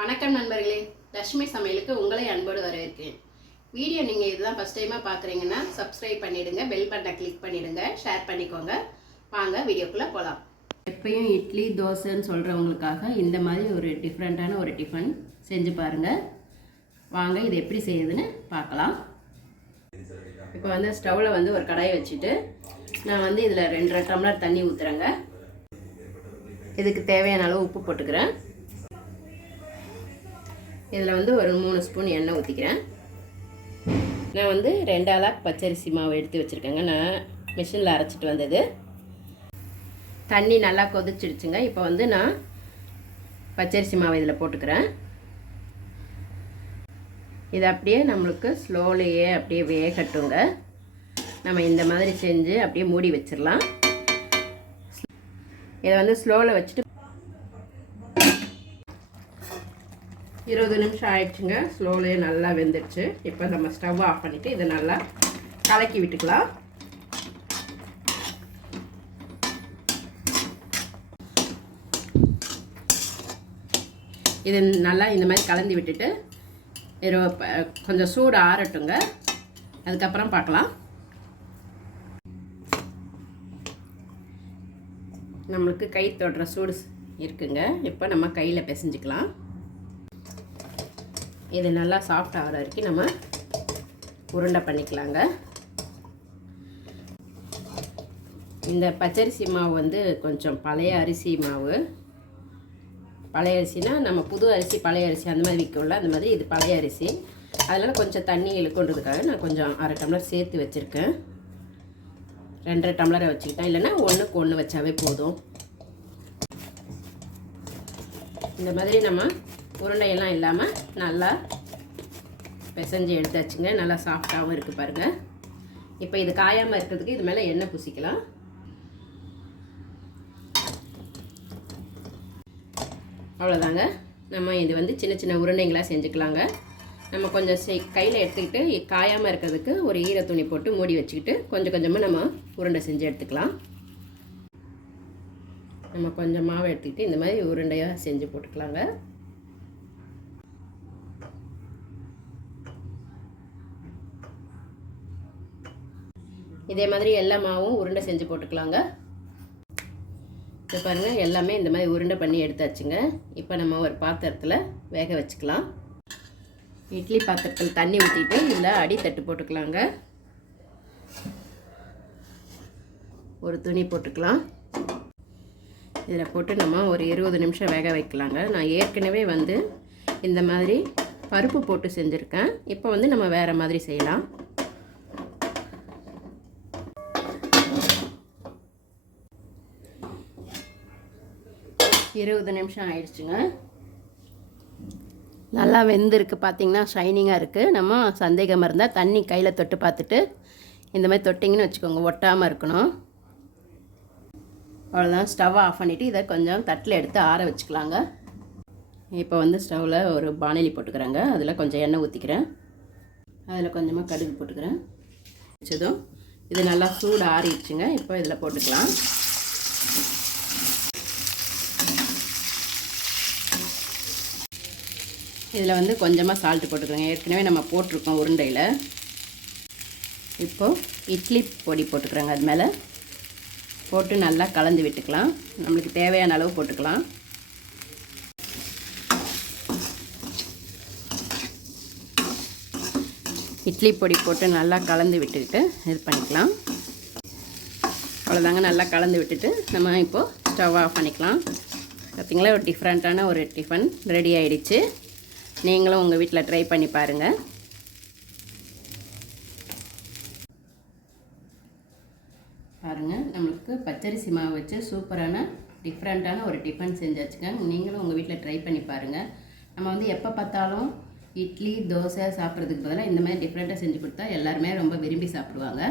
வணக்கம் நண்பர்களே, லட்சுமி சமையலுக்கு உங்களை அன்போடு வரவேற்கிறேன். வீடியோ நீங்கள் இதுதான் ஃபஸ்ட் டைமாக பார்க்குறீங்கன்னா சப்ஸ்கிரைப் பண்ணிவிடுங்க, பெல் பட்டனை கிளிக் பண்ணிவிடுங்க, ஷேர் பண்ணிக்கோங்க. வாங்க வீடியோக்குள்ளே போகலாம். எப்பயும் இட்லி தோசைன்னு சொல்கிறவங்களுக்காக இந்த மாதிரி ஒரு டிஃப்ரெண்ட்டான ஒரு டிஃபன் செஞ்சு பாருங்கள். வாங்க இது எப்படி செய்யுதுன்னு பார்க்கலாம். இப்போ வந்து ஸ்டவ்வில் ஒரு கடாயை வச்சுட்டு நான் இதில் 2.5 டம்ளர் தண்ணி ஊற்றுறேங்க. இதுக்கு தேவையான அளவு உப்பு போட்டுக்கிறேன். இதில் ஒரு 3 ஸ்பூன் எண்ணெய் ஊற்றிக்கிறேன். நான் 2 ஆளாக் பச்சரிசி மாவு எடுத்து வச்சுருக்கேங்க. நான் மிஷினில் அரைச்சிட்டு வந்தது. தண்ணி நல்லா கொதிச்சிடுச்சுங்க. இப்போ நான் பச்சரிசி மாவு இதில் போட்டுக்கிறேன். இது அப்படியே நம்மளுக்கு ஸ்லோலையே அப்படியே வேகட்டுங்க. நம்ம இந்த மாதிரி செஞ்சு அப்படியே மூடி வச்சிடலாம். இதை ஸ்லோவில் வச்சுட்டு 20 நிமிஷம் ஆயிடுச்சுங்க. ஸ்லோவிலே நல்லா வெந்துடுச்சு. இப்போ நம்ம ஸ்டவ் ஆஃப் பண்ணிவிட்டு இதை நல்லா கலக்கி விட்டுக்கலாம். இது நல்லா இந்த மாதிரி கலந்து விட்டுட்டு கொஞ்சம் சூடு ஆறட்டுங்க. அதுக்கப்புறம் பார்க்கலாம். நம்மளுக்கு கை தொடுற சூடு இருக்குங்க. இப்போ நம்ம கையில் பிசைஞ்சிக்கலாம். இது நல்லா சாஃப்ட் ஆகிற வரைக்கும் நம்ம உருண்டை பண்ணிக்கலாங்க. இந்த பச்சரிசி மாவு கொஞ்சம் பழைய அரிசி மாவு. பழைய அரிசினா நம்ம புது அரிசி பழைய அரிசி அந்த மாதிரி விற்கும்ல, அந்த மாதிரி இது பழைய அரிசி. அதனால் கொஞ்சம் தண்ணி இழுக்கொன்றதுக்காக நான் கொஞ்சம் 1/2 டம்ளர் சேர்த்து வச்சுருக்கேன். 2.5 டம்ளரை வச்சுக்கிட்டேன். இல்லைன்னா 1க்கு 1 வச்சாவே போதும். இந்த மாதிரி நம்ம உருண்டையெல்லாம் இல்லாமல் நல்லா பிசைஞ்சு எடுத்தாச்சுங்க. நல்லா சாஃப்டாகவும் இருக்குது பாருங்கள். இப்போ இது காயாமல் இருக்கிறதுக்கு இது மேலே எண்ணெய் பூசிக்கலாம். அவ்வளோதாங்க. நம்ம இது சின்ன சின்ன உருண்டைங்களாக செஞ்சுக்கலாங்க. நம்ம கொஞ்சம் கையில் எடுத்துக்கிட்டு காயாமல் இருக்கிறதுக்கு ஒரு ஈர துணி போட்டு மூடி வச்சுக்கிட்டு கொஞ்சம் கொஞ்சமாக நம்ம உருண்டை செஞ்சு எடுத்துக்கலாம். நம்ம கொஞ்சம் மாவை எடுத்துக்கிட்டு இந்த மாதிரி உருண்டையாக செஞ்சு போட்டுக்கலாங்க. இதே மாதிரி எல்லா மாவும் உருண்டை செஞ்சு போட்டுக்கலாங்க. இப்போ பாருங்கள், எல்லாமே இந்த மாதிரி உருண்டை பண்ணி எடுத்தாச்சுங்க. இப்போ நம்ம ஒரு பாத்திரத்தில் வேக வச்சுக்கலாம். இட்லி பாத்திரத்தில் தண்ணி ஊற்றிட்டு இதில் அடி தட்டு போட்டுக்கலாங்க. ஒரு துணி போட்டுக்கலாம். இதில் போட்டு நம்ம ஒரு 20 நிமிஷம் வேக வைக்கலாங்க. நான் ஏற்கனவே இந்த மாதிரி பருப்பு போட்டு செஞ்சுருக்கேன். இப்போ நம்ம வேறு மாதிரி செய்யலாம். 20 நிமிஷம் ஆயிடுச்சுங்க. நல்லா வெந்திருக்கு. பார்த்திங்கன்னா ஷைனிங்காக இருக்குது. நம்ம சந்தேகமாக இருந்தால் தண்ணி கையில் தொட்டு பார்த்துட்டு இந்த மாதிரி தொட்டிங்கன்னு வச்சுக்கோங்க, ஒட்டாமல் இருக்கணும். அவ்வளோதான். ஸ்டவ் ஆஃப் பண்ணிவிட்டு இதை கொஞ்சம் தட்டில் எடுத்து ஆற வச்சுக்கலாங்க. இப்போ ஸ்டவ்வில் ஒரு பானலி போட்டுக்கிறேங்க. அதில் கொஞ்சம் எண்ணெய் ஊற்றிக்கிறேன். அதில் கொஞ்சமாக கடுகு போட்டுக்கிறேன். வச்சதும் இது நல்லா சூடு ஆறிடுச்சுங்க. இப்போ இதில் போட்டுக்கலாம். இதில் கொஞ்சமாக சால்ட்டு போட்டுக்கிறோங்க. ஏற்கனவே நம்ம போட்டிருக்கோம் உருண்டையில். இப்போது இட்லி பொடி போட்டுக்கிறோங்க. அது மேலே போட்டு நல்லா கலந்து விட்டுக்கலாம். நம்மளுக்கு தேவையான அளவு போட்டுக்கலாம். இட்லி பொடி போட்டு நல்லா கலந்து விட்டுக்கிட்டு இது பண்ணிக்கலாம். அவ்வளோதாங்க. நல்லா கலந்து விட்டுட்டு நம்ம இப்போது ஸ்டவ் ஆஃப் பண்ணிக்கலாம். பார்த்திங்களா, ஒரு டிஃப்ரெண்ட்டான ஒரு டிஃபன் ரெடி ஆகிடுச்சு. நீங்களும் உங்கள் வீட்டில் ட்ரை பண்ணி பாருங்கள். பாருங்கள், நம்மளுக்கு பச்சரிசி மாவு வச்சு சூப்பரான டிஃப்ரெண்ட்டான ஒரு டிஃபன் செஞ்சாச்சுங்க. நீங்களும் உங்கள் வீட்டில் ட்ரை பண்ணி பாருங்கள். நம்ம எப்போ பார்த்தாலும் இட்லி தோசை சாப்பிட்றதுக்கு பதிலாக இந்த மாதிரி டிஃப்ரெண்ட்டாக செஞ்சு கொடுத்தா எல்லாருமே ரொம்ப விரும்பி சாப்பிடுவாங்க.